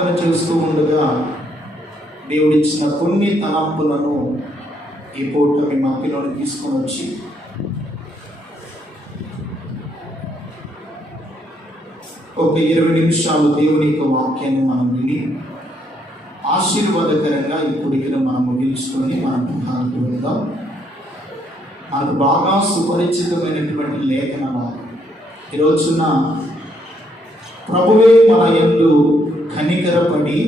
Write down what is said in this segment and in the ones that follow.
ప్రార్థన చేస్తూ ఉండగా దేవుడిచ్చిన కొన్ని తలంపులను ఈ పూట మీ మధ్యలోకి తీసుకొని వచ్చి ఒక 20 నిమిషాలు దేవుని యొక్క వాక్యాన్ని మనం విని ఆశీర్వాదకరంగా ఈ కుడికిన మనం ముగించుకొని మనం పునః వెళ్దాం. మనకు బాగా సుపరిచితమైనటువంటి లేఖన భాగం. ఈరోజున ప్రభువే మన యందు కనికరపడి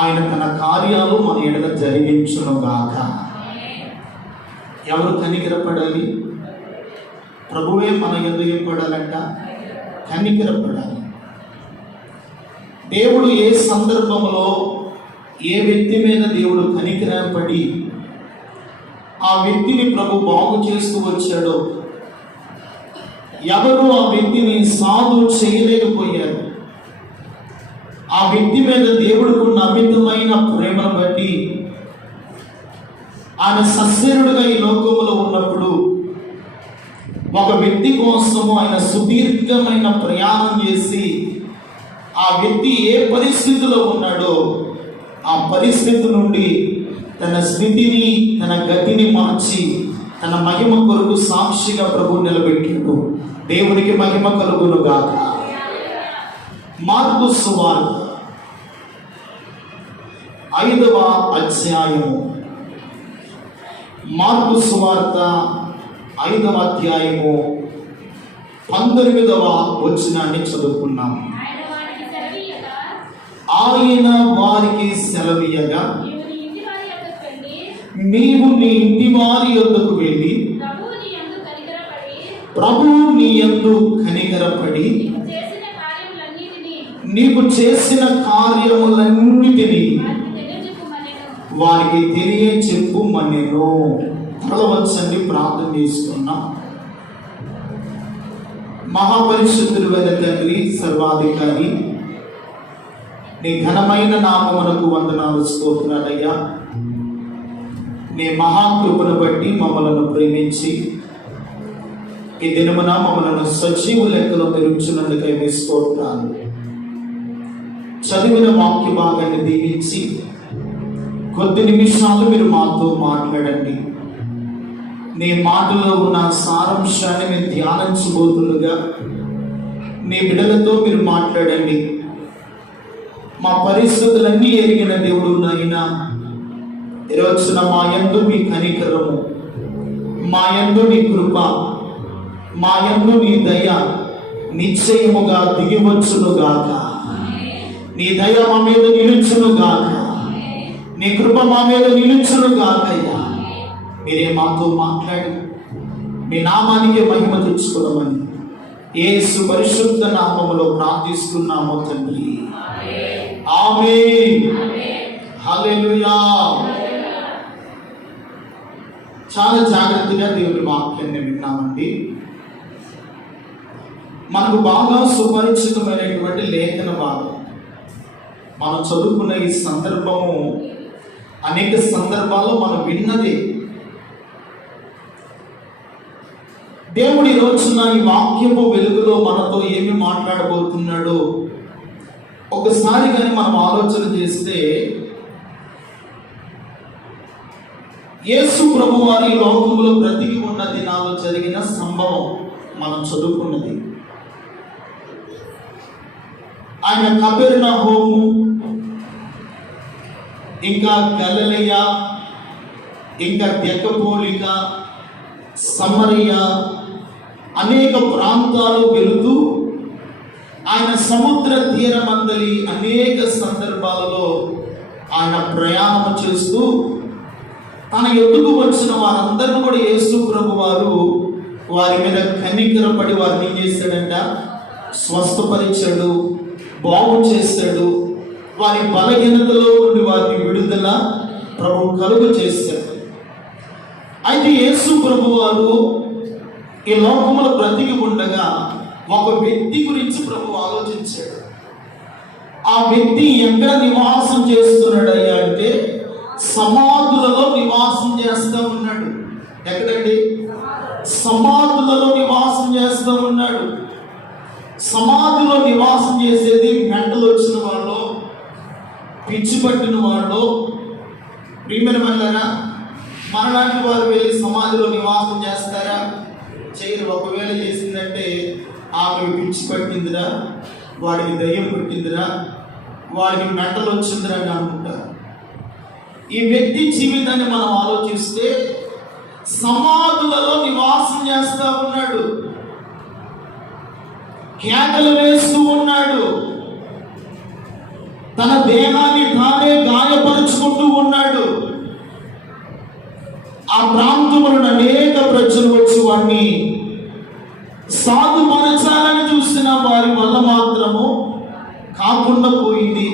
ఆయన తన కార్యాలు మన ఎడల జరిగించునుగాక. ఎవరు కనికరపడాలి? ప్రభువే మన యందు ఏం పడాలంట? కనికరపడాలి. దేవుడు ఏ సందర్భంలో ఏ వ్యక్తి మీద దేవుడు కనికరపడి ఆ వ్యక్తిని ప్రభు బాగు చేస్తూ వచ్చాడో, ఎవరు ఆ వ్యక్తిని సాధు చేయలేకపోయారు, ఆ వ్యక్తి మీద దేవుడికి ఉన్న అమితమైన ప్రేమను బట్టి ఆయన సశరీరుడుగా ఈ లోకంలో ఉన్నప్పుడు ఒక వ్యక్తి కోసము ఆయన సుదీర్ఘమైన ప్రయాణం చేసి ఆ వ్యక్తి ఏ పరిస్థితిలో ఉన్నాడో ఆ పరిస్థితి నుండి తన స్థితిని తన గతిని మార్చి తన మహిమ కొరకు సాక్షిగా ప్రభు నిలబెట్టాడు. దేవునికి మహిమ కలుగును గాక. మార్కు సువార్త 5వ అధ్యాయము. మార్కు సువార్త 5వ అధ్యాయము 19వ వచనాన్ని చదువుకున్నాం. ఆయన వారికి సెలవీయగా, నీవు నీ ఇంటి వారి యొద్దకు వెళ్ళి ప్రభువు నీ యందు కనికరపడి నీవు చేసిన కార్యములన్నిటినీ వారికి తెలియచెప్పుమనెను. తలవంచండి, ప్రార్థన చేసుకున్నాం. మహాపరిశుద్ధుడైన తండ్రి, సర్వాధికారి, నీ ఘనమైన నామమునకు వందనాలు, స్తోత్రాలయ్యా. నీ మహాకృపను బట్టి మమ్మలను ప్రేమించి ఈ దినమున మమ్మలను సజీవు లెక్కలో పెరుగుచున్నందుకై మీ స్తోత్రాలు. చదివిన వాక్య భాగాన్ని దీవించి కొద్ది నిమిషాలు మీరు మాతో మాట్లాడండి. నీ మాటలో ఉన్న సారాంశాన్ని మీరు ధ్యానించబోతుండగా నీ బిడ్డలతో మీరు మాట్లాడండి. మా పరిస్థితులన్నీ ఎరిగిన దేవుడు నాయనా, ఈరోజున మా యందు మీ కనికరము, మా యందు నీ కృప, మా యందు నీ దయ నిశ్చయముగా దిగివచ్చునుగాక. నీ దయ మా మీద నిలుచునుగాక, నీ కృప మా మీద నిలుచునుగాకయ్యా. మీరే మాతో మాట్లాడి మీ నామానికి మహిమ తెచ్చుకోవమని యేసు పరిశుద్ధ నామములో ప్రార్థిస్తున్నాము తండ్రి. ఆమేన్. హల్లెలూయా. చాలా జాగ్రత్తగా దేవుని వాక్యాన్ని విన్నామండి. మనకు బాగా సుపరిచితమైనటువంటి లేఖన భాగం. మనం చదువుకున్న ఈ సందర్భము అనేక సందర్భాల్లో మనం విన్నది. దేవుడు ఈ రోజున ఈ వాక్యపు వెలుగులో మనతో ఏమి మాట్లాడబోతున్నాడో ఒకసారి కానీ మనం ఆలోచన చేస్తే, యేసు ప్రభు వారి లోకములో బ్రతికి ఉన్న దినాల్లో జరిగిన సంభవం మనం చదువుకున్నది. ఆయన కపెర్నహూము, ఇంకా గలిలయ, ఇంకా దెకపోలిక, సమరయ అనేక ప్రాంతాలు వెళుతూ ఆయన సముద్ర తీరమందలి అనేక సందర్భాలలో ఆయన ప్రయాణం చేస్తూ తన ఎదుగు వచ్చిన వారందరిని కూడా యేసు ప్రభు వారు వారి మీద కనికరపడి వారిని ఏం చేశాడంట? స్వస్థపరిచాడు, బాగు చేశాడు. వారి బలహీనతలో నుండి వారిని విడుదల ప్రభు కలుగు చేశాడు. అయితే యేసు ప్రభు వారు ఈ లోకములో బ్రతికి ఉండగా ఒక వ్యక్తి గురించి ప్రభు ఆలోచించాడు. ఆ వ్యక్తి ఎక్కడ నివాసం చేస్తున్నాడయ్యా అంటే సమాధులలో నివాసం చేస్తూ ఉన్నాడు. ఎక్కడండి? సమాధులలో నివాసం చేస్తూ ఉన్నాడు. సమాధిలో నివాసం చేసేది పట్టిన వాడు ప్రియమైన వాళ్ళరా, మనలాంటి వారు వెళ్ళి సమాధిలో నివాసం చేస్తారా? చేయరు. ఒకవేళ చేసిందంటే ఆమె పిచ్చి పట్టిందిరా, వాడికి దయ్యం పట్టిందిరా, వాడికి మెంటలు వచ్చిందిరా అని అనుకుంటారు. ఈ వ్యక్తి జీవితాన్ని మనం ఆలోచిస్తే సమాధులలో నివాసం చేస్తా ఉన్నాడు, కేకలు వేస్తూ ఉన్నాడు, తన దేహాన్ని తానే గాయపరుచుకుంటూ ఉన్నాడు. ఆ ప్రాంతంలో అనేక ప్రజలు వచ్చి వాడిని సాధుపరచాలని చూసిన వారి వల్ల మాత్రము కాకుండా పోయింది.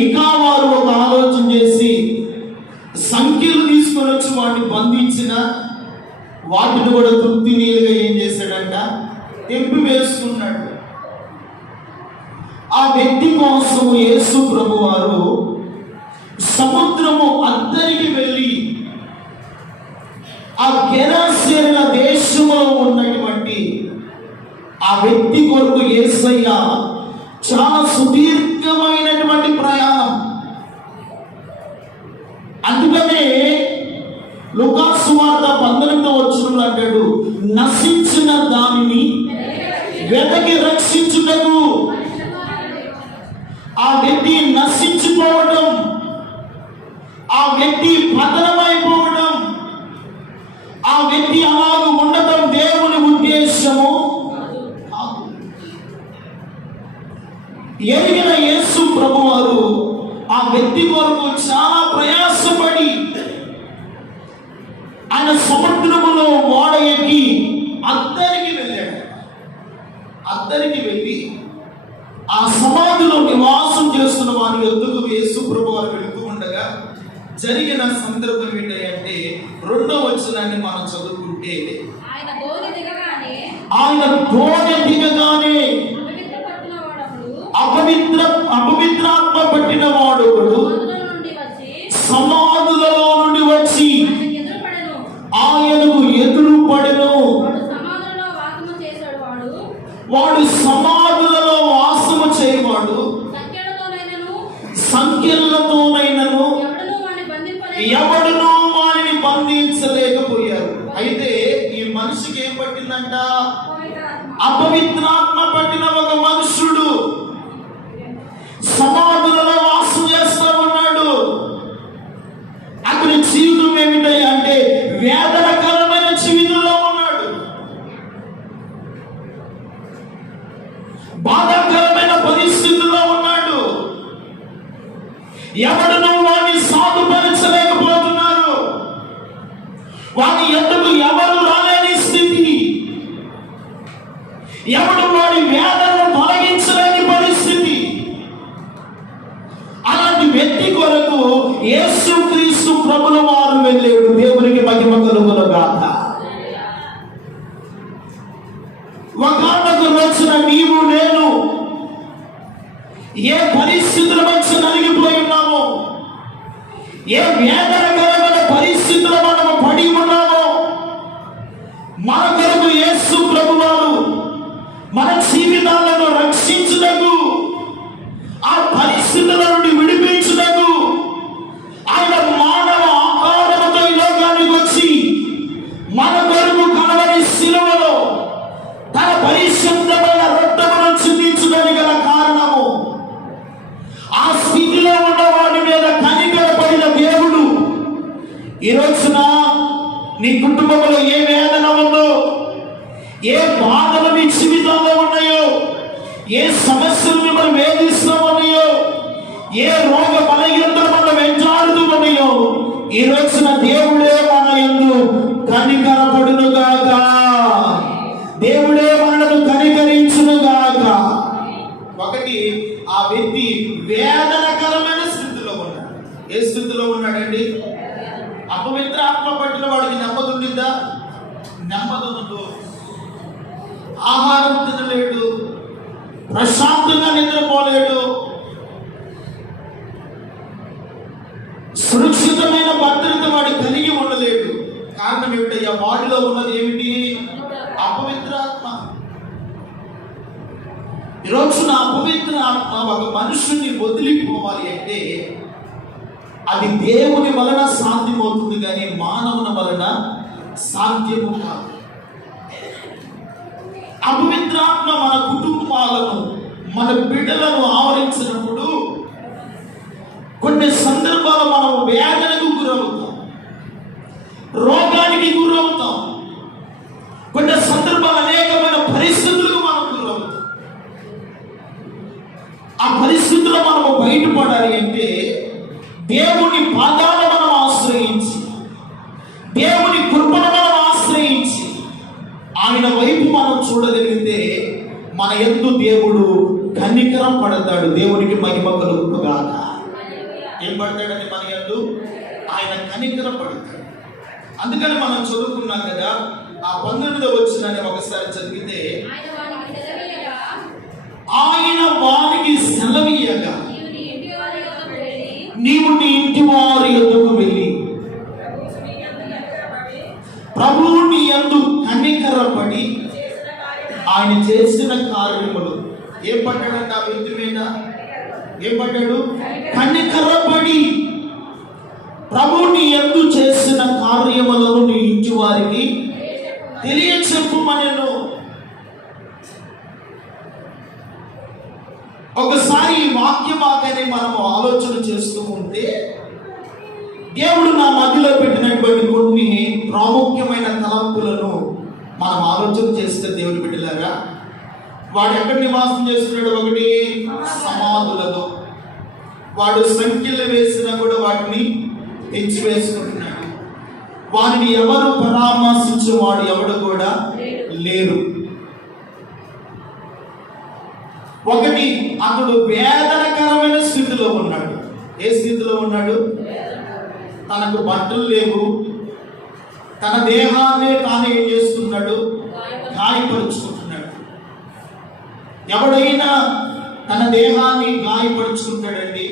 ఇంకా వారు ఒక ఆలోచన చేసి సంఖ్యలు తీసుకొని వచ్చి వాడిని బంధించిన వాటిని కూడా తృప్తి నీళ్ళుగా ఏం చేశాడంట, తెంపి వేసుకున్నాడు. ఆ వ్యక్తి కోసం యేసు ప్రభు వారు సముద్రము అద్దరికి వెళ్ళి ఆ గెరాసేన దేశంలో ఉన్నటువంటి ఆ వ్యక్తి కొరకు యేసయ్య చాలా సుదీర్ఘమైనటువంటి ప్రయాణం. అందుకనే లూకా సువార్త 19వ వచనంలో అంటాడు, నశించిన దానిని వెతకి రక్షించుటకు. ఆ వ్యక్తి నశించిపోవడం, ఆ వ్యక్తి పతనమైపోవడం, ఆ వ్యక్తి అలాగ ఉండటం దేవుని ఉద్దేశము కాదు. ఎరిగిన యేసు ప్రభువారు ఆ వ్యక్తి కొరకు చాలా ప్రయాసపడి ఆయన సముద్రములో ఓడ ఎక్కి అద్దరికి వెళ్ళాడు. అద్దరికి వెళ్ళి ఆ సమాధిలో నివాసం చేస్తున్న వారి యొద్దకు యేసు ప్రభువారు వెళుతూ ఉండగా జరిగిన సందర్భం ఏంటంటే 2వ వచనాన్ని మనం చదువుకుంటే, ఆయన దోణి దిగగానే అపవిత్రాత్మ పట్టిన వాడు సమాధులలో నుండి వచ్చి ఆయనకు ఎదురు పడెను. వాడు సమాధులలో వాసము చేయవాడు, సంఖ్యలతోనైనను ఎవడునూ వారిని బంధించలేకపోయారు. అయితే ఈ మనిషికి ఏం పట్టిందంట? అపవిత్రాత్మ పట్టిన ఒక మనుషుడు సమాధులలో వాసం చేస్తూ ఉన్నాడు. అతని జీవితం ఏమిటి అంటే వేదనకరమైన జీవితంలో ఉన్నాడు, బాధాకరమైన పరిస్థితుల్లో ఉన్నాడు. ఎవడునూ వాడిని సాధుపరచలేకపోతున్నారు, వాడి ఎందుకు ఎవరు రాలేని స్థితి, ఎవడు వాడి వేదనను తొలగించలేని పరిస్థితి. అలాంటి వ్యక్తి కొరకు యేసుక్రీస్తు ప్రభుల వారు వెళ్ళాడు. దేవునికి మహిమ కలుగును గాక. ఒకానొక రోజున నీవు నేను ఏ పరిస్థితుల మధ్య నలిగిపోయి ఉన్నామో, ఏ వేదనకరమైన పరిస్థితులు మనము పడి ఉన్నామో, మన కొరకు యేసు ప్రభువారు మన జీవితాలను రక్షించుటకు, ఆ పరిస్థితుల నుండి విడిపించుటకు ఆయన మానవ ఆకారముతో ఈ లోకానికి వచ్చి మన కొరకు కలవరి శిలువలో తన పరిశుద్ధమైన రక్తమును చిందించడానికి గల కారణము, ఆ స్థితిలో ఉన్న వాడి మీద కనికరపడిన దేవుడు ఈ రోజున నీ కుటుంబంలో ఏ వేదన ఉందో, ఏ బాధలు మీ జీవితంలో ఉన్నాయో, ఏ సమస్యలు మిమ్మల్ని వేధిస్తూ ఉన్నాయో, ఏ రోగ బలహీనతలు మనం వెంటాడుతూ ఉన్నాయో, ఈ రోజున దేవుడే మన యందు కనికరపడును గాక. దేవుడే మనను కనికరించును గాక. ఒకటి, ఆ వ్యక్తి వేదనకరమైన స్థితిలో ఉన్నాడు. ఏ స్థితిలో ఉన్నాడండి? అపవిత్ర ఆత్మ పట్టిన వాడికి నెమ్మది ఉండిందా? నెమ్మది ఉండదు. ఆహారం తినలేడు, ప్రశాంతంగా నిద్రపోలేడు, సురక్షితమైన భద్రత వాడు కలిగి ఉండలేడు. కారణం ఏమిటయ్యా? వాడిలో ఉన్నది ఏమిటి? అపవిత్రాత్మ. ఈరోజున అపవిత్ర ఆత్మ ఒక మనుషుని వదిలిపోవాలి అంటే అది దేవుని వలన సాధ్యమవుతుంది, కానీ మానవుని వలన సాధ్యము కాదు. అపవిత్రాత్మ మన కుటుంబాలను, మన బిడ్డలను ఆవరించినప్పుడు కొన్ని సందర్భాలు మనం వేదనకు గురవుతాం, రోగానికి గురవుతాం, కొన్ని సందర్భాలు అనేకమైన పరిస్థితులకు మనం గురవుతాం. ఆ పరిస్థితుల్లో మనము బయటపడాలి అంటే దేవుని పాదాలను మనం ఆశ్రయించి, దేవుని కృపను మనం ఆశ్రయించి, ఆయన వైపు మనం చూడగలిగితే మన యందు దేవుడు కనికరం పడతాడు. దేవునికి మహిమ కలుగునుగాక. ఏం పడతాడని మన యందు? ఆయన కనికరం పడతాడు. అందుకని మనం చదువుకున్నాం కదా, ఆ 19వ వచనాన్ని ఒకసారి చదివితే, ఆయన వారికి సెలవీయగా నీవు నీ ఇంటి వారి యొద్దకు వెళ్ళి ప్రభువు నీ యందు కనికరపడి ఆయన చేసిన కార్యములు. ఏం పడ్డాడంట ఆ వ్యక్తి మీద? ఏం పడ్డాడు? కనికరపడి ప్రభువు నీ యందు చేసిన కార్యములను నీ ఇంటి వారికి తెలియచెప్పుమనెను. ఒకసారి ఈ వాక్య భాగాన్ని మనము ఆలోచన చేస్తూ ఉంటే, దేవుడు నా మధ్యలో పెట్టినటువంటి కొన్ని ప్రాముఖ్యమైన తలంపులను మనం ఆలోచన చేస్తే, దేవుని బిడ్డలారా, వాడు ఎక్కడ నివాసం చేస్తున్నాడు? ఒకటి, సమాధులలో. వాడు సంఖ్యలు వేసినా కూడా వాటిని తెచ్చివేసుకుంటున్నాడు. వారిని ఎవరు పరామర్శించేవాడు ఎవడు కూడా లేరు. ఒకటి, అతడు వేదనకరమైన స్థితిలో ఉన్నాడు. ఏ స్థితిలో ఉన్నాడు? తనకు బట్టలు లేవు, తన దేహాన్ని తాను ఏం చేస్తున్నాడు? గాయపరుచుకుంటున్నాడు. ఎవడైనా తన దేహాన్ని గాయపరుచుకుంటాడండి.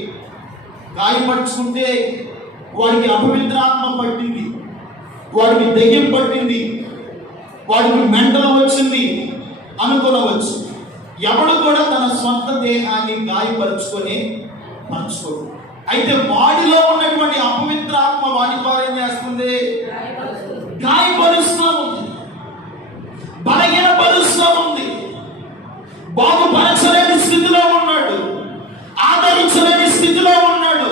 గాయపరుచుకుంటే వాడికి అపవిత్రాత్మ పట్టింది, వాడికి దెయ్యం పట్టింది, వాడికి మెంటలు వచ్చింది అనుకోవచ్చు. ఎవడు కూడా తన సొంత దేహాన్ని గాయపరుచుకొని పంచుకోడు. అయితే వాడిలో ఉన్నటువంటి అపవిత్రాత్మ వాడి ద్వారా ఏం చేస్తుంది? గాయపరుస్తూ ఉంది, బలహీనపరుస్తూ ఉంది. బాగుపరచలేని స్థితిలో ఉన్నాడు, ఆదరించలేని స్థితిలో ఉన్నాడు,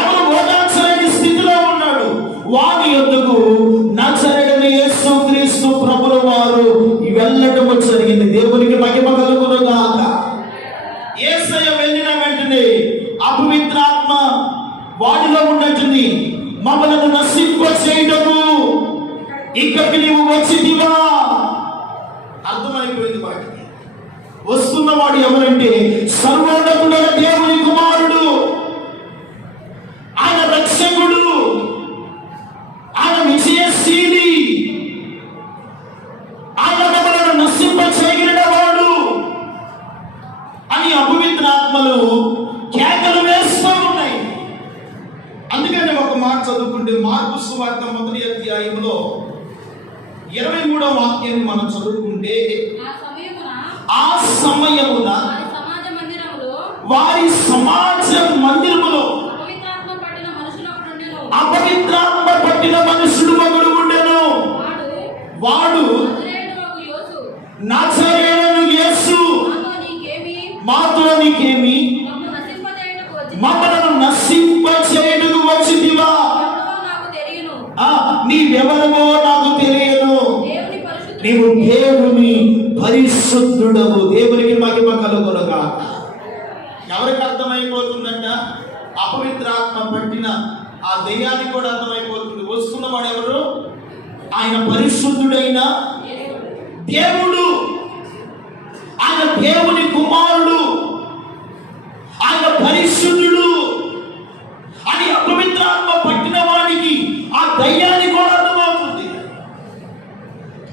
ఎవరు ఓదార్చలేని స్థితిలో ఉన్నాడు. వాడి యొద్దకు నజరేయుడైన యేసుక్రీస్తు ప్రభుల వారు వెళ్ళటము జరిగింది. దేవునికి మహిమ కలుగునుగాక. యేసయ్య వెళ్ళిన వెంటనే అపవిత్రాత్మ వాడిలో ఉన్నట్టుంది. మమ్మలను నశింప చేయటము ఇక్కడికి నీవు వచ్చిదివా? అర్థమైపోయింది వాడికి. వస్తున్నవాడు ఎవరంటే సర్వోన్నతుడైన దేవుని కుమారుడు, ఆయన రక్షకుడు, ఆయన విజయశీలి, ఆయన మమ్మలను నశింప చేయగలిగిన వాడు అని అపవిత్రాత్మలు కేకలు వేస్తూ ఉన్నాయి. అందుకని ఒక మాట చదువుకుంటే, మార్కు సువార్త 1వ అధ్యాయంలో 23వ వాక్యాన్ని మనం చదువుకుంటే, ఆ సమయమున వారి సమాజ మందిరములో అపవిత్రాత్మ పట్టిన మనుషుడు ఒకడు ఉండెను. వాడు నజరేయుడైన యేసు, మాతో నీకేమి? మమ్మలను నశింపచేయుటకు వచ్చితివా? నీవెవరవో నాకు తెలియను. నీవు దేవుని పరిశుద్ధుడవు. దేవునికి మహిమ కలుగునుగాక. ఎవరికి అర్థమైపోతుందంట? అపవిత్రాత్మ పట్టిన ఆ దెయ్యానికి కూడా అర్థమైపోతుంది. వస్తున్నవాడు ఎవరు? ఆయన పరిశుద్ధుడైన దేవుడు, ఆయన దేవుని కుమారుడు, ఆయన పరిశుద్ధుడు అని అపవిత్రాత్మ పట్టిన వాడికి ఆ దయ్యానికి కూడా అర్థమవుతుంది.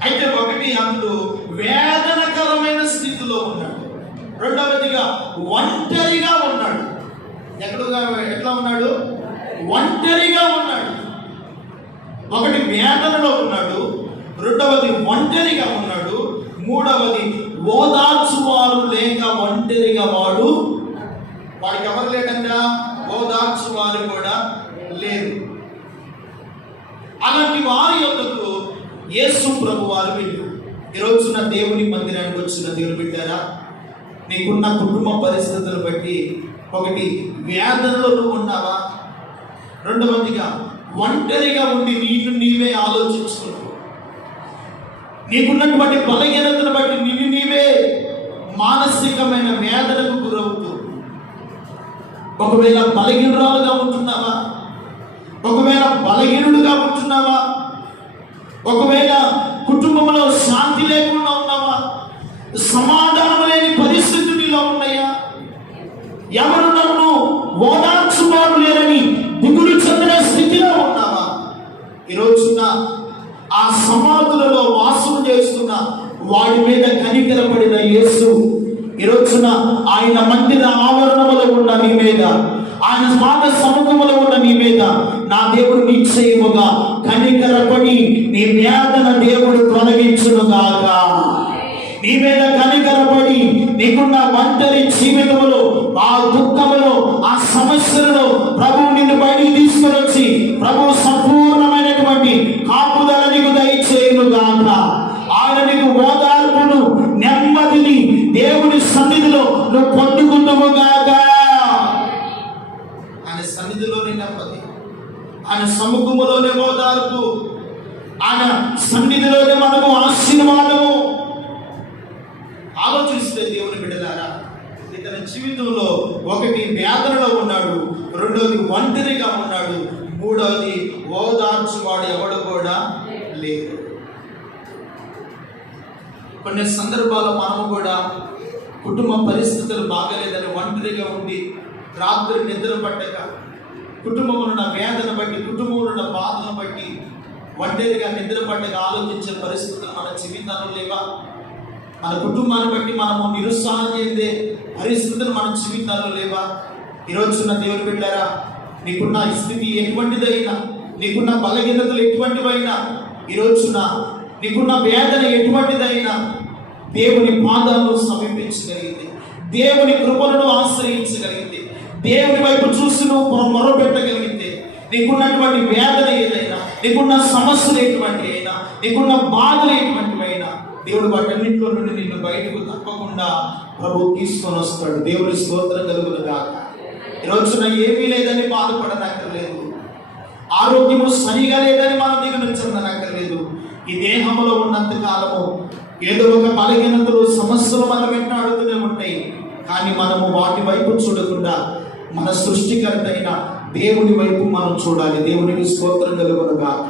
అయితే ఒకటి, అతడు వేదనకరమైన స్థితిలో ఉన్నాడు. రెండవదిగా ఒంటరిగా ఉన్నాడు. ఎట్లా ఉన్నాడు? ఒంటరిగా ఉన్నాడు. ఒకటి వేదనలో ఉన్నాడు, రెండవది ఒంటరిగా ఉన్నాడు, మూడవది ఓదార్చువారు లేక ఒంటరిగా వాడికి ఎవరు లేదంట? ఓదార్చువారు కూడా లేరు. అలాంటి వారి యొద్దకు యేసు ప్రభు వారు వెళ్ళు. ఈరోజున దేవుని మందిరానికి వచ్చిన దేవుని బిడ్డారా, నీకున్న కుటుంబ పరిస్థితులు బట్టి ఒకటి వేదనలో నువ్వు ఉన్నావా? రెండవదిగా ఒంటరిగా ఉండి నీవే ఆలోచించుకుంటూ, నీకున్నటువంటి బలహీనతను బట్టి నీవే మానసికమైన వేదనకు గురవుతూ, ఒకవేళ బలహీనురాలుగా ఉంటున్నావా? ఒకవేళ బలహీనుడుగా ఉంటున్నావా? ఒకవేళ కుటుంబంలో శాంతి లేకుండా ఉన్నావా? సమాధానం లేని పరిస్థితులు నీలో ఉన్నాయా? ఎవరు నన్ను ఓదార్చువారు లేరని దిగులు చెందిన స్థితిలో ఉన్నావా? ఈరోజున ఆ సమాధులలో వాసం చేస్తున్న వాడి మీద కనికరపడిన యేసు ఈరోజున ఆయన మందిర ఆవరణములో ఉన్న నీ మీద, ఆయన పాద సముఖములో ఉన్న నీ మీద నా దేవుడు నిశ్చయముగా కనికరపడి నీ వేదన దేవుడు తొలగించునుగాక. నీ మీద కనికరపడి నీకున్న ఒంటరి జీవితములో, ఆ దుఃఖములో, ఆ సమస్యలలో ప్రభు నిన్ను బయటికి తీసుకొని వచ్చి ప్రభు సంపూర్ణమైనటువంటి కాపుదల నీకు దయచేయునుగాక. ఆయన నీకు ఓదార్పును, నెమ్మదిని దేవుని సన్నిధిలో నువ్వు పొందుకుందువుగాక. ఆయన సన్నిధిలోనే నెమ్మది, ఆయన సముఖములోనే ఓదార్పు, ఆయన సన్నిధిలోనే మనకు ఆశీర్వాదము. ఆలోచిస్తే దేవుని బిడ్డలారా, ఇతని జీవితంలో ఒకటి వేదనలో ఉన్నాడు, రెండోది ఒంటరిగా ఉన్నాడు, మూడోది ఓదార్చువాడు ఎవడు కూడా లేడు. కొన్ని సందర్భాల్లో మనము కూడా కుటుంబ పరిస్థితులు బాగలేదని ఒంటరిగా ఉండి రాత్రి నిద్ర పట్టక, కుటుంబంలో ఉన్న వేదన బట్టి, కుటుంబంలో ఉన్న బాధను బట్టి ఒంటరిగా నిద్ర పట్టక ఆలోచించే పరిస్థితులు మన జీవితాల్లో లేవా? మన కుటుంబాన్ని బట్టి మనము నిరుత్సాహం చెందే పరిస్థితులు మన జీవితాల్లో లేవా? ఈరోజున్న దేవుని బిడ్డారా, నీకున్న స్థితి ఎటువంటిదైనా, నీకున్న బలహీనతలు ఎటువంటివైనా, ఈరోజున నీకున్న వేదన ఎటువంటిదైనా దేవుని పాదాలను సమీపించగలిగితే, దేవుని కృపలను ఆశ్రయించగలిగితే, దేవుని వైపు చూసి నువ్వు మొరపెట్టగలిగితే, నీకున్నటువంటి వేదన ఏదైనా, నీకున్న సమస్యలు ఎటువంటి అయినా, నీకున్న బాధలు ఎటువంటివైనా దేవుడు వాటన్నింటిలో నుండి నిన్ను బయటకు తప్పకుండా ప్రభు తీసుకొని వస్తాడు. దేవుని స్తోత్రం కలుగునుగాక. ఈరోజున ఏమీ లేదని బాధపడనక్కర్లేదు, ఆరోగ్యము సరిగా లేదని మనం దిగులు చెందనక్కర్లేదు. ఈ దేహంలో ఉన్నంత కాలము ఏదో ఒక బలహీనతలు, సమస్యలు మన వెంటాడుతూనే ఉంటాయి. కానీ మనము వాటి వైపు చూడకుండా మన సృష్టికర్త అయిన దేవుని వైపు మనం చూడాలి. దేవునికి స్తోత్రం కలుగునుగాక.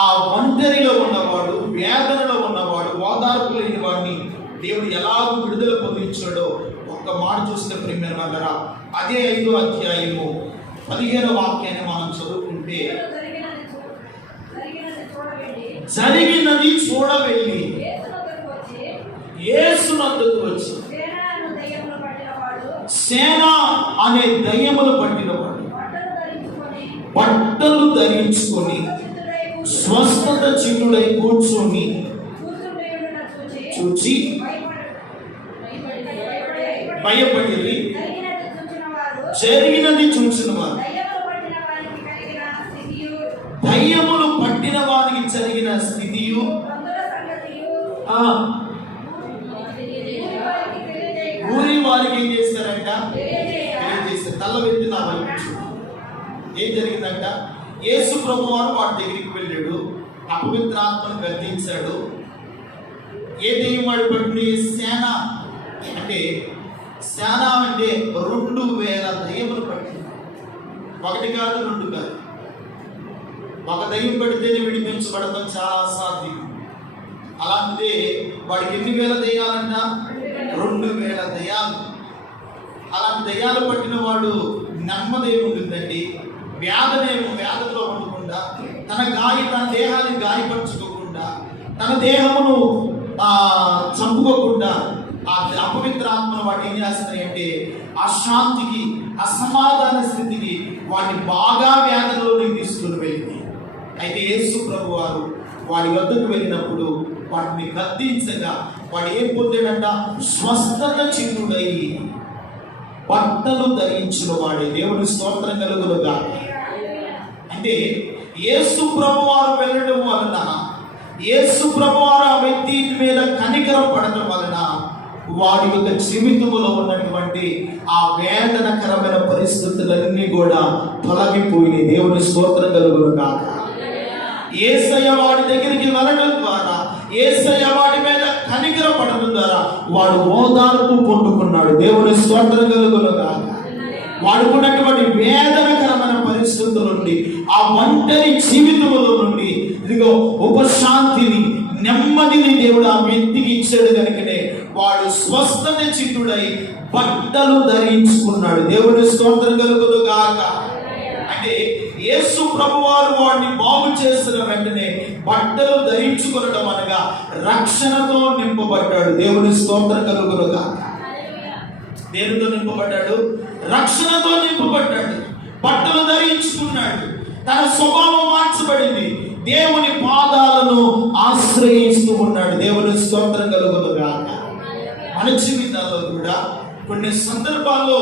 ఆ ఒంటరిలో ఉన్నవాడు, వేదనలో ఉన్నవాడు, ఓదార్పు లేని వాడిని దేవుడు ఎలాగో విడుదల పొందించాడో ఒక్క మాట చూస్తే ప్రియమైన వాళ్ళరా, అదే 5వ అధ్యాయము 15వ వాక్యాన్ని మనం చదువుకుంటే, జరిగినది చూడవెళ్ళి యేసునందుకు వచ్చి సేన అనే దయ్యములు పట్టినవాడు బట్టలు ధరించుకొని స్వస్థత చిన్నుడై కూర్చొని చూచి భయపడి జరిగినది చూసిన వారు, దయ్యములు పట్టిన వారికి జరిగిన స్థితియు ఊరి వారికి ఏం చేస్తారంట? తెలియజేస్తారు. తల్ల వెత్తి నా వైపు చూడు. ఏం జరిగిందంట? యేసు ప్రభు వారు వాడి దగ్గరికి వెళ్ళాడు, అపవిత్రాత్మను గద్దించాడు. ఏ దెయ్యం వాడు పట్టింది? సేన. అంటే సేన అంటే 2000 దయ్యములు పట్టింది. ఒకటి కాదు, రెండు కాదు. ఒక దయ్యం పడితేనే విడిపించబడటం చాలా అసాధ్యం. అలాంటిదే వాడికి ఎన్ని వేల దయ్యాలంట? 2000 దయ్యాలు. అలాంటి దయ్యాలు పట్టిన వాడు నెమ్మది ఏముంటుందండి? వ్యాధంలో ఉండకుండా, తన దేహాన్ని గాయపరచుకోకుండా, తన దేహమును చంపుకోకుండా ఆ అపవిత్రాత్మను వాటి ఏం చేస్తున్నాయి అంటే అశాంతికి, అసమాధాన స్థితికి వాటిని బాగా వ్యాధుల్లోకి తీసుకుని వెళ్ళింది. అయితే యేసు ప్రభు వారు వారి వద్దకు వెళ్ళినప్పుడు వాటిని గద్దించగా వాడు ఏం పొందాడంట? స్వస్థత చిత్తుడై బట్టలు ధరించిన వాడే. దేవుని స్తోత్రం కలుగునుగా. అంటే యేసు ప్రభువారు వెళ్ళడం వలన, యేసు ప్రభువారు ఆ వ్యక్తి మీద కనికరం పడటం వలన వాడి యొక్క జీవితంలో ఉన్నటువంటి ఆ వేదనకరమైన పరిస్థితులన్నీ కూడా తొలగిపోయి దేవుని స్తోత్రం కలుగునుగా. యేసయ్య వాడి దగ్గరికి వెళ్ళడం ద్వారా, యేసయ్య వాడి మీద కనికరం పడడం ద్వారా వాడు ఓదార్పు పొందుకున్నాడు. దేవుని స్తోత్రం కలుగునుగా. వాడుకున్నటువంటి వేదనకరమైన పరిస్థితుల నుండి, ఆ ఒంటరి జీవితంలో నుండి ఇదిగో ఉపశాంతిని, నెమ్మదిని దేవుడు ఆ వ్యక్తికి ఇచ్చాడు కనుకనే వాడు స్వస్థత చిత్తుడై బట్టలు ధరించుకున్నాడు. దేవుని స్తోత్రం కలుగునుగాక. అంటే యేసు ప్రభువారు వాడిని బాగు చేసిన వెంటనే బట్టలు ధరించుకునడం అనగా రక్షణతో నింపబడ్డాడు. దేవుని స్తోత్రం కలుగునుగాక. దేనితో నింపబడ్డాడు? రక్షణతో నింపబడ్డాడు. బట్టలు ధరించుకున్నాడు. తన స్వభావం మార్చబడింది. దేవుని పాదాలను ఆశ్రయిస్తూ ఉన్నాడు. దేవుని స్తోత్రం కలుగునుగాక. మన జీవితాల్లో కూడా కొన్ని సందర్భాల్లో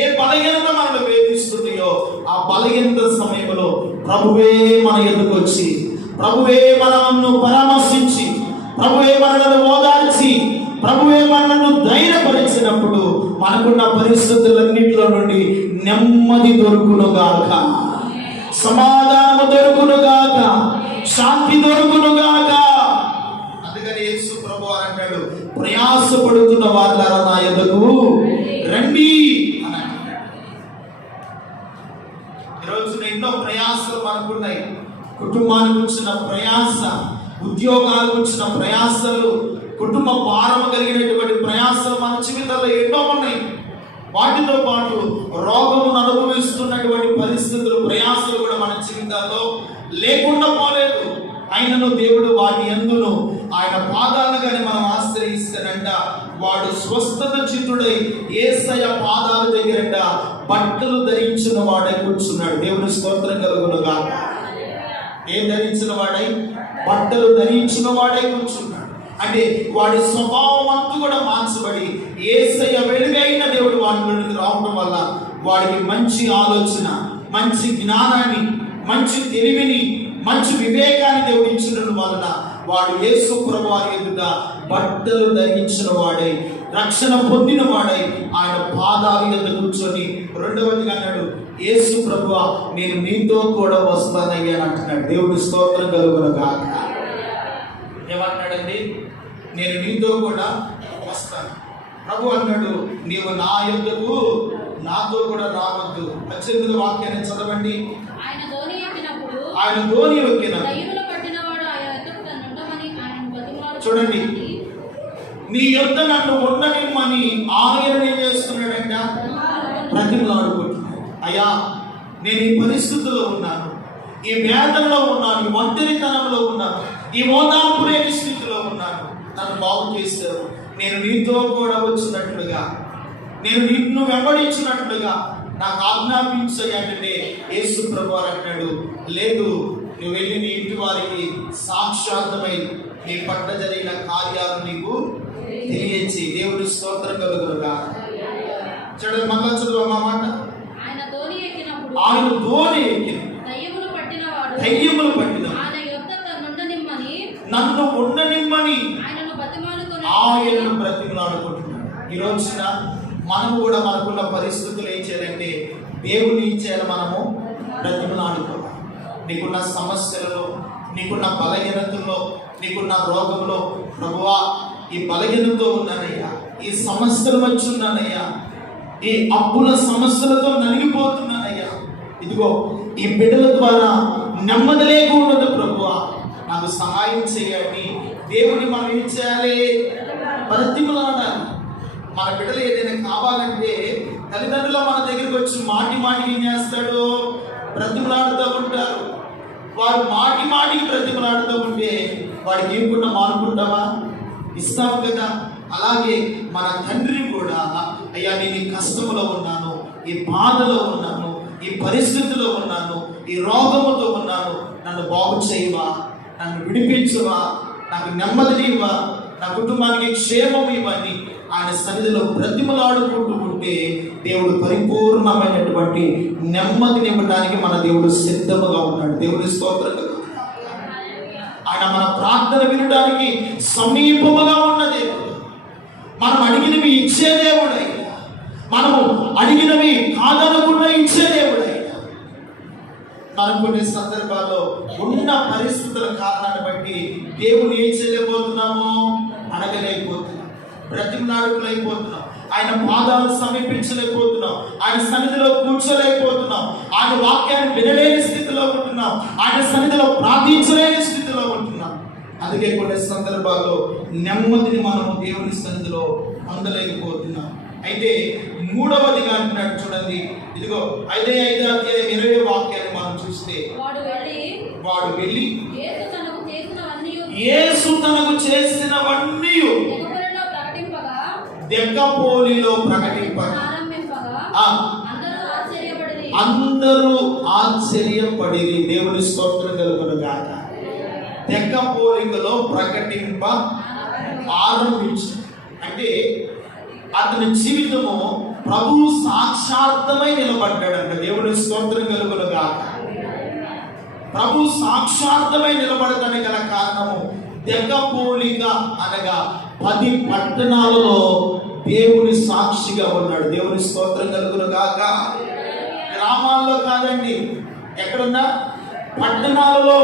ఏ బలహీనత మనల్ని వేధిస్తున్నాయో ఆ బలహీనత సమయంలో ప్రభువే మన ఎదురుకు వచ్చి, ప్రభువే మనల్ని పరామర్శించి, ప్రభువే మనల్ని ఓదార్చి, ప్రభువే మనల్ని ధైర్యపరిచినప్పుడు మనకున్న పరిస్థితులన్నింటిలో నుండి నెమ్మది దొరుకునుగాక, సమాధానము దొరుకునుగాక, శాంతి దొరుకునుగాక. అందుకని యేసు ప్రభువారు అంటాడు, ప్రయాసపడుతున్న వారులారా నా యొద్దకు రండి అని అంటాడు. ఈరోజు ఎన్నో ప్రయాసలు మనకున్నాయి. కుటుంబానికి వచ్చిన ప్రయాస, ఉద్యోగాలకు వచ్చిన ప్రయాసలు, కుటుంబ భారం కలిగినటువంటి ప్రయాసలు మన జీవితాల్లో ఎన్నో ఉన్నాయి. వాటితో పాటు రోగమును అనుభవిస్తున్నటువంటి పరిస్థితులు, ప్రయాసలు కూడా మన జీవితాల్లో లేకుండా పోలేదు. ఆయనను దేవుడు వాటి యందును ఆయన పాదాలు కానీ మనం ఆశ్రయిస్తానంట వాడు స్వస్థత చిత్తుడై యేసయ్య పాదాల దగ్గరంట బట్టలు ధరించిన వాడై కూర్చున్నాడు. దేవుని స్తోత్రం కలుగునుగాక. ఏం ధరించిన వాడై? బట్టలు ధరించిన వాడై కూర్చున్నాడు. అంటే వాడి స్వభావం అంతా కూడా మార్చబడి యేసయ్య వెలుగైన దేవుడు వాడి నుండి రావడం వల్ల వాడికి మంచి ఆలోచన, మంచి జ్ఞానాన్ని, మంచి తెలివిని, మంచి వివేకాన్ని దేవుడు ఇచ్చిన వలన వాడు యేసు ప్రభువారి ఎదుట బట్టలు ధరించిన వాడై, రక్షణ పొందిన వాడై ఆయన పాదాల యొద్ద కూర్చొని రెండవదిగా అన్నాడు, యేసు ప్రభువా నేను నీతో కూడా వస్తానయ్యా అని అంటున్నాడు. దేవుడి స్తోత్రం కలుగునుగాక. ఏమన్నాడండి? నేను నీతో కూడా వస్తాను. ప్రభు అన్నాడు, నీవు నా యొద్దకు నాతో కూడా రావద్దు. 18వ వాక్యాన్ని చదవండి. ఆయన ధోని ఎక్కిన చూడండి, నీ యొద్ద నన్ను ఉండనిమ్మని ఆయన ఏం చేస్తున్నాడంట? బ్రతిమలాడుకుంటున్నాడు. అయ్యా నేను ఈ పరిస్థితుల్లో ఉన్నాను, ఈ వేదనలో ఉన్నాను, ఈ ఒంటరితనంలో ఉన్నాను, ఈ ఓదార్పు లేని స్థితిలో ఉన్నాను, నన్ను బాగు చేశారు. నేను నీతో కూడా వచ్చినట్లుగా, నేను నిన్ను వెంబడించినట్లుగా నాకు ఆజ్ఞాపించంటే యేసు ప్రభువారు అంటాడు, లేదు నువ్వు వెళ్ళి నీ ఇంటి వారికి సాక్షాత్తమై నీ పట్ల జరిగిన కార్యాలు నీకు తెలియచి. దేవుని స్తోత్రం కలుగునుగాక. చూడండి మళ్ళా చదువు మా మాట. ఆయన ధోని ఎక్కిన దయ్యములు పట్టిన నన్ను ఉండనిమ్మని ఆయనను బ్రతిమలాడుకుంటున్నాడు. ఈ రోజున మనము కూడా మనకున్న పరిస్థితులు ఏం చేయాలంటే దేవుని ఇచ్చేయాలి, మనము బ్రతిమలాడుకోవాలి. నీకున్న సమస్యలలో, నీకున్న బలహీనతల్లో, నీకున్న రోగంలో, ప్రభువా ఈ బలహీనతతో ఉన్నానయ్యా, ఈ సమస్యల మధ్య ఉన్నానయ్యా, ఈ అప్పుల సమస్యలతో నలిగిపోతున్నానయ్యా, ఇదిగో ఈ బిడ్డల ద్వారా నెమ్మది లేకుండా ప్రభువా నాకు సహాయం చేయండి. దేవుని మనం ఏం చేయాలి? బ్రతిమలాడాలి. మన బిడ్డలు ఏదైనా కావాలంటే తల్లిదండ్రులు మన దగ్గరికి వచ్చి మాటికి ఏం చేస్తాడు? బ్రతిమలాడుతూ ఉంటారు. వారు మాటికి బ్రతిమలాడుతూ ఉంటే వాడికి ఏమకుండా మానుకుంటావా? ఇస్తావు కదా. అలాగే మన తండ్రి కూడా, అయ్యా నేను ఈ కష్టంలో ఉన్నాను, ఈ బాధలో ఉన్నాను, ఈ పరిస్థితిలో ఉన్నాను, ఈ రోగముతో ఉన్నాను, నన్ను బాగు చేయవా, నన్ను విడిపించవా, నాకు నెమ్మదినివ్వా, నా కుటుంబానికి క్షేమం ఇవ్వని ఆయన సన్నిధిలో బ్రతిమలాడుకుంటూ ఉంటే దేవుడు పరిపూర్ణమైనటువంటి నెమ్మదిని ఇవ్వడానికి మన దేవుడు సిద్ధముగా ఉన్నాడు. దేవుని స్తోత్రం కలుగును. ఆయన మన ప్రార్థన వినడానికి సమీపముగా ఉన్న దేవుడు. మనం అడిగినవి ఇచ్చే దేవుడైనా, మనము అడిగినవి కాదనకుండా ఇచ్చే దేవుడైనా, మనం కొన్ని సందర్భాల్లో ఉన్న పరిస్థితుల కారణాన్ని బట్టి దేవుని ఏం చేయలేకపోతున్నాము, అడగలేకపోతున్నాం, బ్రతిమలాడలేకపోతున్నాం, ఆయన పాదాలను సమీపించలేకపోతున్నాం, ఆయన సన్నిధిలో కూర్చోలేకపోతున్నాం, ఆయన వాక్యాన్ని వినలేని స్థితిలో ఉంటున్నాం, ఆయన సన్నిధిలో ప్రార్థించలేని స్థితిలో ఉంటున్నాం. అందుకే కొన్ని సందర్భాల్లో నెమ్మదిని మనం దేవుని సన్నిధిలో పొందలేకపోతున్నాం. అయితే మూడవదిగా అంటున్నాడు చూడండి, ఇదిగో 5:5 వాక్యాన్ని మనం చూస్తే, వాడు వెళ్ళి యేసు తనకు చేసినవన్నీ దెక్కపోలిలో ప్రకటింపగా అందరూ ఆశ్చర్యపడిరి. దేవుని స్తోత్రం కలుగును గాక. దెక్కపోలికలో ప్రకటింప ఆరంభించు అంటే అతని జీవితము ప్రభు సాక్షార్థమై నిలబడ్డాడంట. దేవుని స్తోత్రం కలుగును గాక. ప్రభు సాక్షార్థమై నిలబడడానికి గల కారణము దెక్కపోలిక అనగా 10 పట్టణాలలో దేవుని సాక్షిగా ఉన్నాడు. దేవుని స్తోత్రం కలుగును గాక. గ్రామాల్లో కాదండి, ఎక్కడున్నా పట్టణాలలో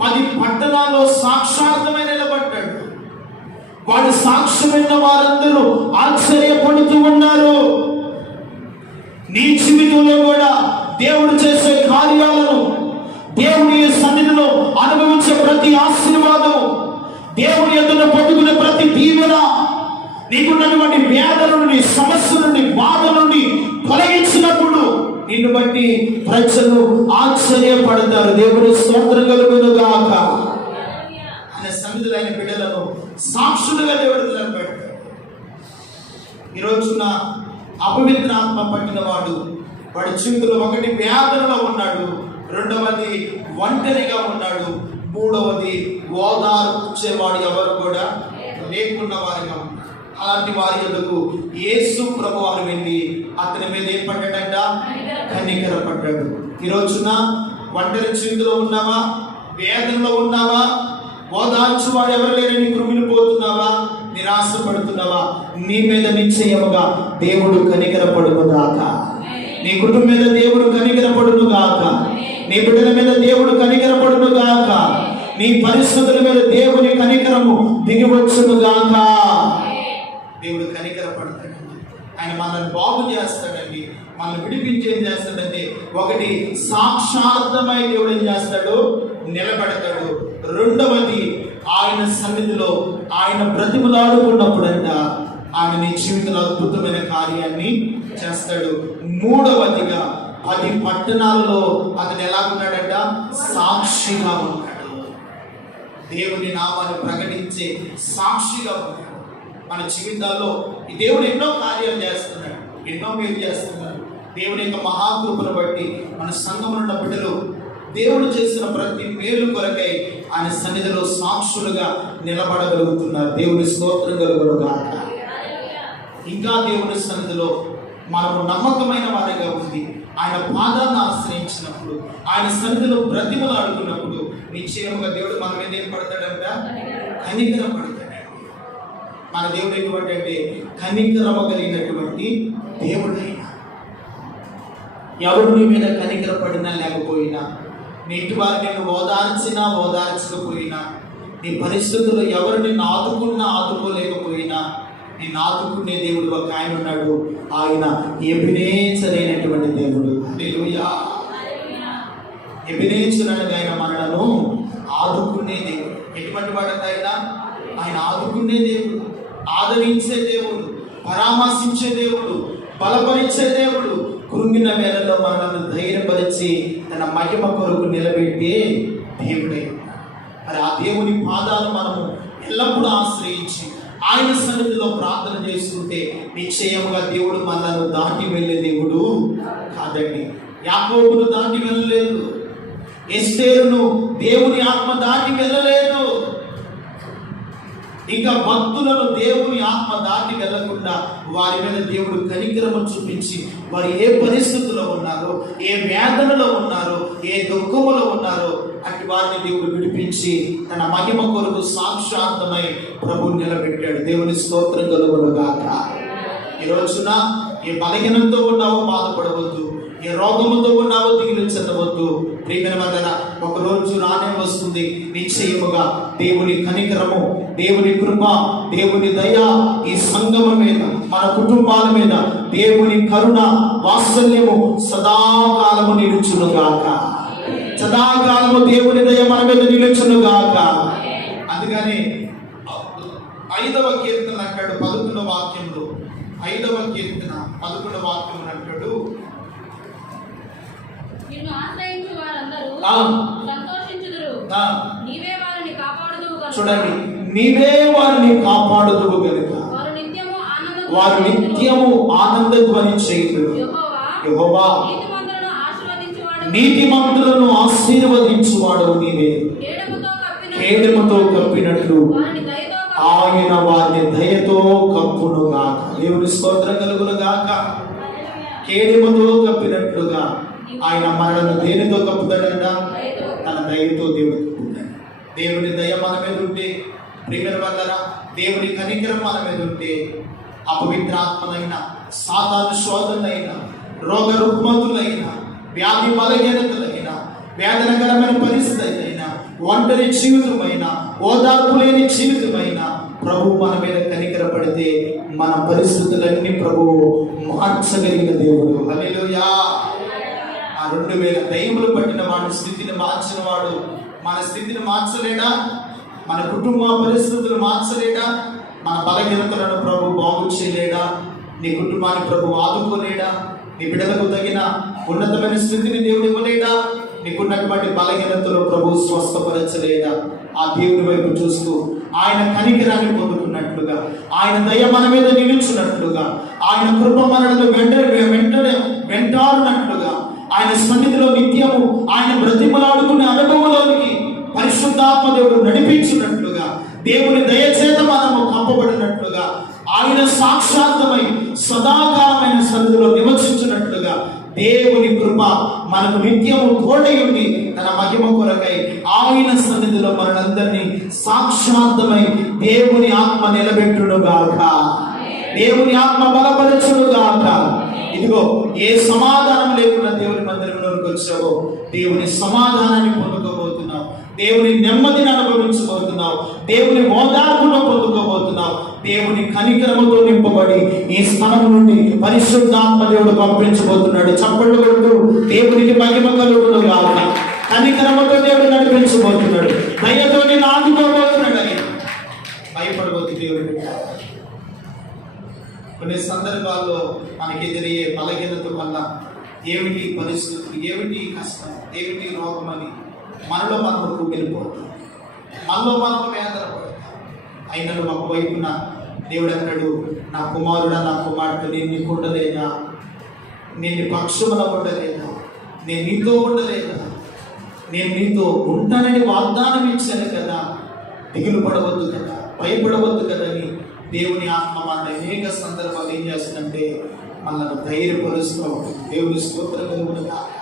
10 పట్టణాల్లో సాక్షార్థమై నిలబడ్డాడు. వాడి సాక్ష్యమైన వారందరూ ఆశ్చర్యపడుతూ ఉన్నారు. నీ జీవితంలో కూడా దేవుడు చేసే కార్యాలను, దేవుని సన్నిధిలో అనుభవించే ప్రతి ఆశీర్వాదము, దేవుని ఎదుట పొందుకునే ప్రతి దీవెన, నీకున్నటువంటి వ్యాధుల నుండి, సమస్య నుండి, బాధ నుండి తొలగించినప్పుడు నిన్ను బట్టి ప్రజలు ఆశ్చర్యపడతారు. దేవుని స్తోత్రం కలుగును గాక. ఆయన సన్నిధిలో ఆయన బిడ్డలను సాక్షులుగా దేవుడు నిలబెడతాడు. ఈరోజున అపవిత్ర ఆత్మ పట్టిన వాడు, వాడి జీవితంలో ఒకటి వ్యాధులలో ఉన్నాడు, రెండవది ఒంటరిగా ఉన్నాడు, మూడవది ఓదార్చేవాడు ఎవరు కూడా లేకున్న వారిగా ఉన్నాడు. అలాంటి వారి యొద్దకు యేసు ప్రభు వారు వెళ్ళి అతని మీద ఏం పడ్డాడంట, కనికర పడ్డాడు. ఈరోజున ఒంటరి జీవితంలో ఉన్నావా, వేదనలో ఉన్నావా, ఓదార్చువాడు ఎవరు లేరని కృంగిపోతున్నావా, నిరాశ పడుతున్నావా, నీ మీద నిశ్చయముగా దేవుడు కనికర పడును గాక. నీ కుటుంబం మీద దేవుడు కనికర పడును గాక. నీ బిడ్డల మీద దేవుడు కనికర పడును గాక. నీ పరిస్థితుల మీద దేవుని కనికరము దిగివచ్చును గాక. దేవుడు కనికర పడతాడండి. ఆయన మనల్ని బాగు చేస్తాడండి, మనల్ని విడిపించి ఏం చేస్తాడంటే, ఒకటి సాక్షార్థమై దేవుడు ఏం చేస్తాడు, నిలబెడతాడు. రెండవది ఆయన సన్నిధిలో ఆయన బ్రతిమలాడుకున్నప్పుడంట ఆయన నీ జీవితంలో అద్భుతమైన కార్యాన్ని చేస్తాడు. మూడవదిగా 10 పట్టణాలలో అతను ఎలా ఉన్నాడంట, సాక్షిగా ఉన్నాడు. దేవుని నామాన్ని ప్రకటించే సాక్షిగా ఉన్నాడు. మన జీవితాల్లో ఈ దేవుడు ఎన్నో కార్యాలు చేస్తున్నాడు, ఎన్నో మేలు చేస్తున్నాడు. దేవుని యొక్క మహాకృపను బట్టి మన సంఘంలో ఉన్న బిడ్డలు దేవుడు చేసిన ప్రతి మేలు కొరకై ఆయన సన్నిధిలో సాక్షులుగా నిలబడగలుగుతున్నారు. దేవుని స్తోత్రం కలుగును గాక. ఇంకా దేవుని సన్నిధిలో మనము నమ్మకమైన వారిగా ఉంది ఆయన పాదాలను ఆశ్రయించినప్పుడు, ఆయన సన్నిధిలో బ్రతిమలాడుకున్నప్పుడు నిశ్చయముగా దేవుడు మన మీద ఏం పడతాడంట, కనికర పడతాడు. మన దేవుడు ఎటువంటి అంటే కనికరము కలిగినటువంటి దేవుడైనా, ఎవరు నీ మీద కనికర పడినా లేకపోయినా, నీ ఇంటి వారు నిన్ను ఓదార్చినా ఓదార్చకపోయినా, నీ పరిస్థితుల్లో ఎవరు నిన్ను ఆదుకున్నా ఆదుకోలేకపోయినా, నిన్ను ఆదుకునే దేవుడు ఒక ఆయన ఉన్నాడు. ఆయన ఎబినేజర్ అయినటువంటి దేవుడు. హల్లెలూయా. ఎబినేజర్ అనేది ఆయన మనలను ఆదుకునే దేవుడు. ఎటువంటి వాడంటే ఆయన ఆదుకునే దేవుడు, ఆదరించే దేవుడు, పరామర్శించే దేవుడు, బలపరిచే దేవుడు, కృంగిన వేళలో మనల్ని ధైర్యపరిచి తన మహిమ కొరకు నిలబెట్టే దేవుడే. మరి ఆ దేవుని పాదాలు మనము ఎల్లప్పుడూ ఆశ్రయించి ఆయన సన్నిధిలో ప్రార్థన చేస్తుంటే నిశ్చయముగా దేవుడు మనల్ని దాటి వెళ్ళే దేవుడు కాదండి. యాకోబును దాటి వెళ్ళలేదు, ఎస్తేరును దేవుని ఆత్మ దాటి వెళ్ళలేదు. ఇక భక్తులను దేవుని ఆత్మ దాటి వెళ్లకుండా వారి మీద దేవుడు కనికరము చూపించి వారు ఏ పరిస్థితుల్లో ఉన్నారో, ఏ వేదనలో ఉన్నారో, ఏ దుఃఖములో ఉన్నారో అటు వారిని దేవుడు విడిపించి తన మహిమ కొరకు సాక్షాత్మై ప్రభువు నిలబెట్టాడు. దేవుని స్తోత్రం కలుగునుగాక. ఈ రోజున ఏ బలహీనంతో ఉన్నావో బాధపడవద్దు, ఏ రోగముతో ఉన్నావో దిగులు చెందవద్దు. ప్రియమైన వారలారా, ఒక రోజు రానే వస్తుంది నిశ్చయముగా దేవుని కనికరము, దేవుని కృప, దేవుని దయ ఈ సంగమం మీద, మన కుటుంబాల మీద దేవుని కరుణ, వాత్సల్యము సదాకాలము నిలుచునుగాక. సదాకాలము దేవుని దయ మన మీద నిలుచునుగాక. అందుకని 5వ కీర్తన అంటాడు 11వ వాక్యంలో, 5వ కీర్తన 11వ వాక్యం అంటాడు, నిన్ను ఆశ్రయించు వారందరూ సంతోషించుదురు, నీవే వారిని కాపాడుదువు గనుక. చూడండి, నీవే వారిని కాపాడుదువు గనుక వారు నిత్యము ఆనందధ్వని చేయుదురు. యెహోవా నీతిమంతులను ఆశీర్వదించువాడు నీవే. కేడముతో కప్పినట్లు ఆయన వారిని దయతో కప్పునుగాక. దేవుని స్తోత్రం కలుగునుగాక. కేడముతో కప్పినట్లుగా ఆయన మనలను దేనితో కప్పుతాడంట? తన దయతో దేవుడు కప్పుతాడు. దేవుని దయ మన మీద ఉంటే, ప్రియమైన వారలారా, దేవుని కనికరం మన మీద ఉంటే అపవిత్రాత్మలైన, సాతాను శోధనలైన, రోగ రుగ్మతులైన, వ్యాధి బలహీనతలైన, వేదనకరమైన పరిస్థితులైన, ఒంటరి జీవితమైన, ఓదార్పు లేని జీవితమైన ప్రభు మన మీద కనికరపడితే మన పరిస్థితులన్నీ ప్రభువు మార్చగలిగిన దేవుడు. హల్లెలూయా. ఆ 2000 దయ్యములు పట్టిన వాడి స్థితిని మార్చిన వాడు మన స్థితిని మార్చలేడా? మన కుటుంబ పరిస్థితులు మార్చలేడా? మన బలహీనతలను ప్రభు బాగు చేయలేడా? నీ కుటుంబాన్ని ప్రభు ఆదుకోలేడా? నీ బిడ్డలకు తగిన ఉన్నతమైన స్థితిని దేవుడు ఇవ్వలేడా? నీకున్నటువంటి బలహీనతలు ప్రభు స్వస్థపరచలేడా? ఆ దేవుని వైపు చూస్తూ ఆయన కనికరాన్ని పొందుకున్నట్లుగా, ఆయన దయ మన మీద నిలుచున్నట్లుగా, ఆయన కృప మనలను వెంటాడినట్లుగా, ఆయన సన్నిధిలో నిత్యము ఆయన బ్రతిమలాడుకునే అనుభవంలోనికి పరిశుద్ధాత్మ దేవుడు నడిపించినట్లుగా, దేవుని దయచేత మనము కప్పబడినట్లుగా, ఆయన సాక్షాత్మై సదాకాలమైన సన్నిధిలో నివసించినట్లుగా దేవుని కృప మనకు నిత్యము తోడై ఉండి తన మహిమ కొరకై ఆయన సన్నిధిలో మనందరినీ సాక్షాత్మై దేవుని ఆత్మ నిలబెట్టునుగాక. దేవుని ఆత్మ బలపరచునుగాక. ఇదిగో, ఏ సమాధానం లేకుండా దేవుని మందిరంలోకి వచ్చావో దేవుని సమాధానాన్ని పొందుకోబోతున్నావు, దేవుని నెమ్మదిని అనుభవించబోతున్నావు, దేవుని ఓదార్పును పొందుకోబోతున్నావు. దేవుని కనికరముతో నింపబడి ఈ స్థలం నుండి పరిశుద్ధాత్మ దేవుడు పంపించబోతున్నాడు. చప్పట్లు కొడుతూ దేవునికి మహిమ కలుగునుగాక. కనికరముతో దేవుడు నడిపించబోతున్నాడు, దయతో నేను ఆదుకోబోతున్నాడు అని భయపడబోతు దేవుడు. కొన్ని సందర్భాల్లో మనకి ఎదురయ్యే బలహీనత వల్ల ఏమిటి పరిస్థితులు, ఏమిటి కష్టం, ఏమిటి రోగం అని మనలో మనము కూగిలిపోతాం, మనలో మనము వేదన పడతాం. అయినా ఒక వైపున దేవుడు అంటాడు, నా కుమారుడా, నా కుమార్తె, నేను నీకు ఉండలేదా? నేను నీ పక్షమున ఉండలేదా? నేను నీతో ఉండలేదా? నేను నీతో ఉంటానని వాగ్దానం ఇచ్చాను కదా. దిగులు పడవద్దు కదా, భయపడవద్దు కదా అని దేవుని ఆత్మ మన అనేక సందర్భాలు ఏం చేస్తుందంటే మనల్ని ధైర్యపరుస్తూ ఉంటుంది. దేవుని స్తోత్రం కలుగునుగాక.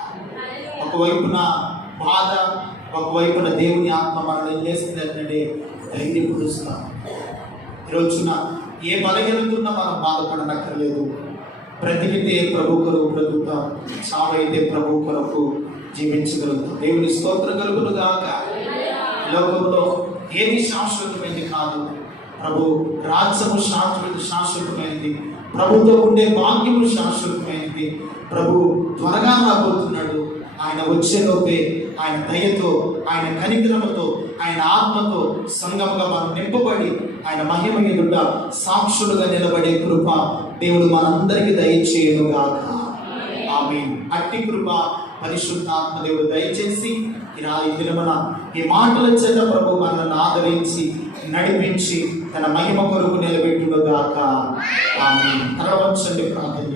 ఒకవైపున బాధ, ఒకవైపున దేవుని ఆత్మ మనల్ని ఏం చేస్తుంది అంటే ధైర్యపరుస్తాం. ఈరోజున ఏ బలహీనతున్నా మనం బాధపడనక్కర్లేదు. బ్రతికితే ప్రభు కొరకు బ్రతుకుతాం, చావైతే ప్రభు కొరకు జీవించగలుగుతాం. దేవుని స్తోత్రం కలుగునుగాక. లోకంలో ఏది శాశ్వతమైనది కాదు. ప్రభు రాజ్యము శాశ్వతమైనది, ప్రభుతో ఉండే భాగ్యము శాశ్వతమైనది. ప్రభు త్వరగా రాబోతున్నాడు. ఆయన వచ్చేలోపే ఆయన దయతో, ఆయన కనికరముతో, ఆయన ఆత్మతో సంగముగా మనం నింపబడి ఆయన మహిమ ఎదుట సాక్షులుగా నిలబడే కృప దేవుడు మనందరికీ దయచేయునుగాక. ఆమేన్. అట్టి కృప పరిశుద్ధాత్మ దేవుడు దయచేసి ఈ దినమున ఈ మాటల చేత ప్రభు మనల్ని ఆదరించి నడిపించి తన మహిమ కొరకు నిలబెట్టునుగాక. ఆమేన్. తల వంచండి, ప్రార్థన